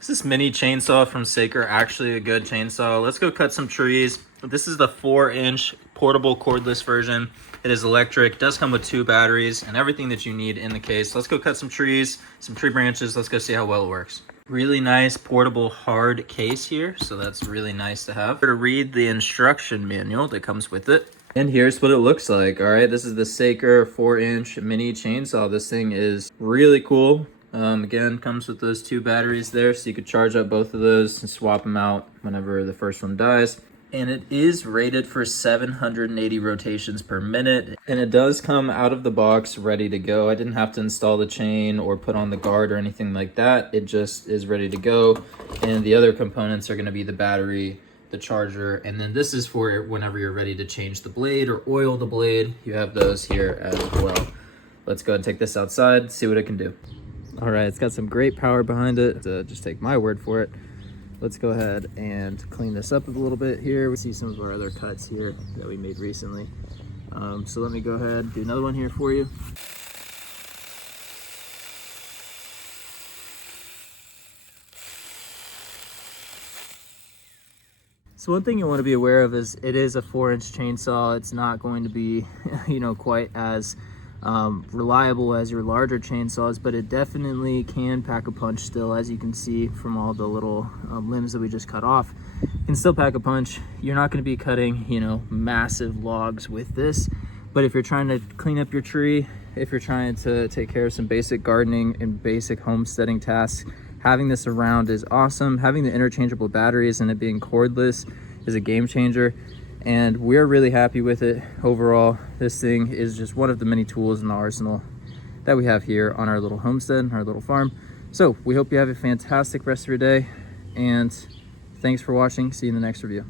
Is this mini chainsaw from Saker actually a good chainsaw? Let's go cut some trees. This is the 4-inch portable cordless version. It is electric, does come with 2 batteries and everything that you need in the case. Let's go cut some trees, some tree branches. Let's go see how well it works. Really nice portable hard case here, so that's really nice to have. To read the instruction manual that comes with it. And here's what it looks like. All right, this is the Saker 4-inch mini chainsaw. This thing is really cool. Again, comes with those 2 batteries there, so you could charge up both of those and swap them out whenever the first one dies. And it is rated for 780 rotations per minute. And it does come out of the box ready to go. I didn't have to install the chain or put on the guard or anything like that. It just is ready to go. And the other components are going to be the battery, the charger, and then this is for whenever you're ready to change the blade or oil the blade. You have those here as well. Let's go ahead and take this outside, see what it can do. All right, it's got some great power behind it. Just take my word for it. Let's go ahead and clean this up a little bit here. We see some of our other cuts here that we made recently. So let me go ahead and do another one here for you. So one thing you want to be aware of is it is a 4-inch chainsaw. It's not going to be, quite as reliable as your larger chainsaws, but it definitely can pack a punch still, as you can see from all the little limbs that we just cut off. It can still pack a punch. You're not going to be cutting, massive logs with this, but if you're trying to clean up your tree, if you're trying to take care of some basic gardening and basic homesteading tasks, having this around is awesome. Having the interchangeable batteries and it being cordless is a game changer, and we're really happy with it overall. This thing is just one of the many tools in the arsenal that we have here on our little homestead, our little farm. So we hope you have a fantastic rest of your day, and thanks for watching. See you in the next review.